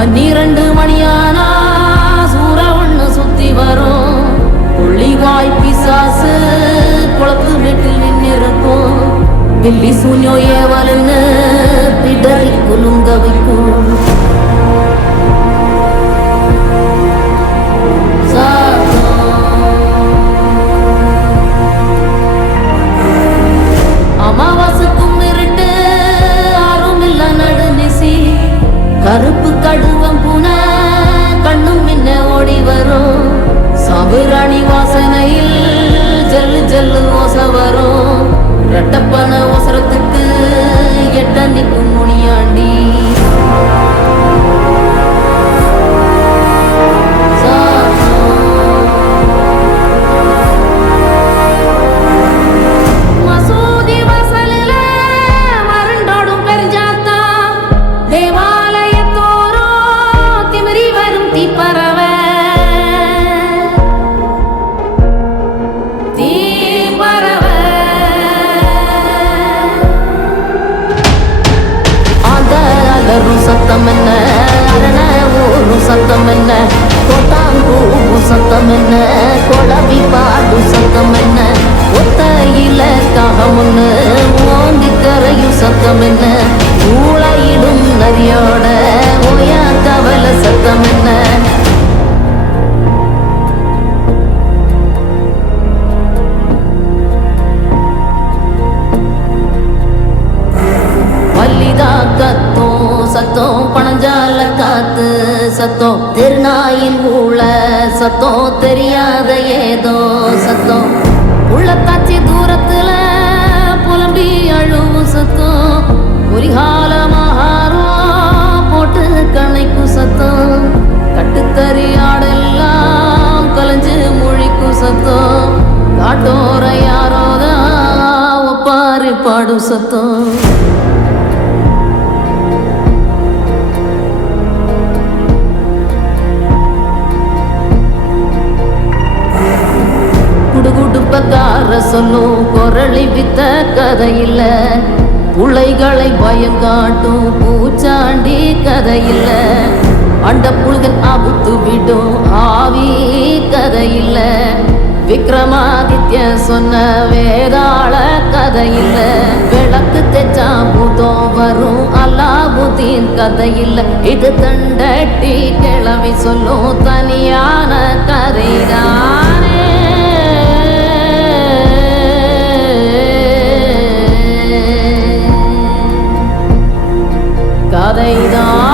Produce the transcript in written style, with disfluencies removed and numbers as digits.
12 மணியானா சூற ஒண்ணு சுத்தி வரும். புள்ளிவாய் பிசாசு குளத்து வீட்டில் நின்னிருக்கும். பில்லி சூன்யோ ஏவலுன்னு பிடரி குலுங்க வைக்கும். அமாவாசைக்கும் இருட்டு ஆறும் இல்ல நடுநிசி. கருப்பு கடுவம் பூன கண்ணும் மின்ன ஓடி வரும். சாபுராணி வாசனையில் ஜல்லு ஜல்லு ஓச வரும். ரெட்டப்பன ஒசரத்துக்கு எட்ட நிற்கும் முனியாண்டி. மசூதி வாசலில மருண்டோடும் பெருஞ்சாத்தா. தேவாலயத்தோறும் திமிரி வரும் தீப்பறவை. சத்தம் என்ன அரண ஊரும் சத்தம் என்ன கோட்டாங்கூவும் சத்தம் என்ன கொளவி பாடும் சத்தம் என்ன ஒத்தையில காகமுன்னு ஓங்கி கரையும் சத்தம் என்ன ஊழையிடும் நரியோட ஓயா கவல சத்தம் என்ன மல்லிதா கத்தோம் சத்தம் பணஞ்சால காத்து சத்தம் திருநாயின் ஊழ சத்தம் தெரியாத ஏதோ சத்தம் உள்ளத்தாச்சி தூரத்துல புலம்பி அழுவும் சத்தம் புரிகால மகாரம் போட்டு கணைக்கும் சத்தம் கட்டுத்தறியாடெல்லாம் கலைஞ்சு முழிக்கும் சத்தம் காட்டோர யாரோதான் ஒப்பாரி பாடும் சத்தம் குடுகுடுப்பக்கார சொல்லும் குரளி வித்த கதையில்ல புள்ளைகளை பயங்காட்டும் பூச்சாண்டி கதையில்ல அண்ட புல்கன் அபுத்து விடும் ஆவி கதையில்ல விக்ரமாதித்ய சொன்ன வேதாள கதையில்ல விளக்கு தெச்சா பூதம் வரும் அல்லாபுதீன் கதையில்ல இது தண்டட்டி கிளவி சொல்லும் தனியான கதைதானே கதைதான்.